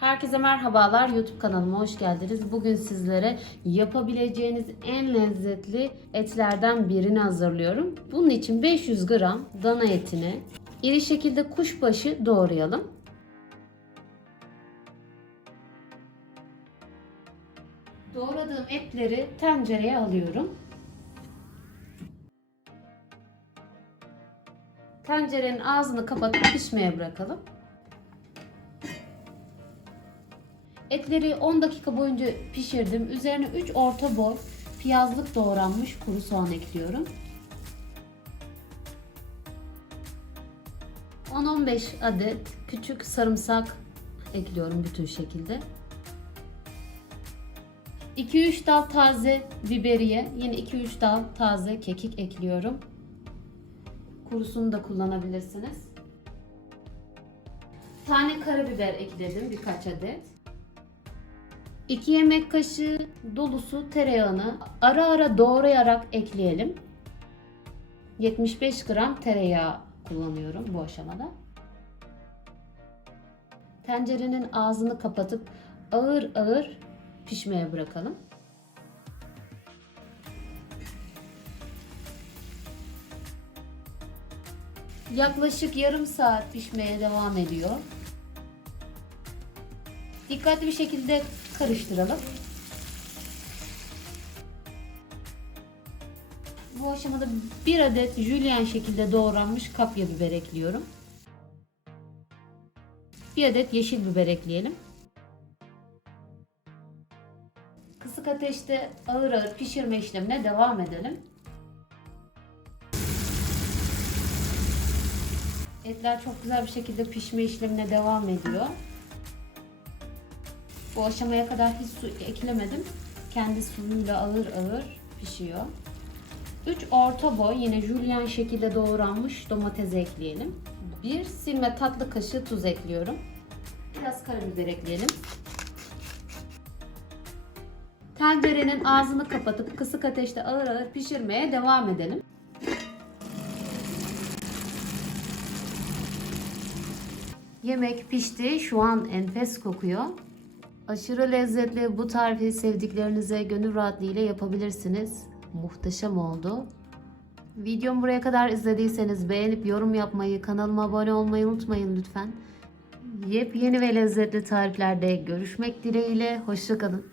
Herkese merhabalar. YouTube kanalıma hoş geldiniz. Bugün sizlere yapabileceğiniz en lezzetli etlerden birini hazırlıyorum. Bunun için 500 gram dana etini iri şekilde kuşbaşı doğrayalım. Doğradığım etleri tencereye alıyorum. Tencerenin ağzını kapatıp pişmeye bırakalım. Etleri 10 dakika boyunca pişirdim. Üzerine 3 orta boy piyazlık doğranmış kuru soğan ekliyorum. 10-15 adet küçük sarımsak ekliyorum bütün şekilde. 2-3 dal taze biberiye, yine 2-3 dal taze kekik ekliyorum. Kurusunu da kullanabilirsiniz. Tane karabiber ekledim birkaç adet. 2 yemek kaşığı dolusu tereyağını ara ara doğrayarak ekleyelim. 75 gram tereyağı kullanıyorum bu aşamada. Tencerenin ağzını kapatıp ağır ağır pişmeye bırakalım. Yaklaşık yarım saat pişmeye devam ediyor. Dikkatli bir şekilde karıştıralım. Bu aşamada bir adet jülyen şekilde doğranmış kapya biber ekliyorum. Bir adet yeşil biber ekleyelim. Kısık ateşte ağır ağır pişirme işlemine devam edelim. Etler çok güzel bir şekilde pişme işlemine devam ediyor. Bu aşamaya kadar hiç su eklemedim. Kendi suyuyla ağır ağır pişiyor. 3 orta boy yine jülyen şekilde doğranmış domates ekleyelim. 1 silme tatlı kaşığı tuz ekliyorum. Biraz karabiber ekleyelim. Tencerenin ağzını kapatıp kısık ateşte ağır ağır pişirmeye devam edelim. Yemek pişti. Şu an enfes kokuyor. Aşırı lezzetli bu tarifi sevdiklerinize gönül rahatlığıyla yapabilirsiniz. Muhteşem oldu. Videomu buraya kadar izlediyseniz beğenip yorum yapmayı, kanalıma abone olmayı unutmayın lütfen. Yepyeni ve lezzetli tariflerde görüşmek dileğiyle. Hoşçakalın.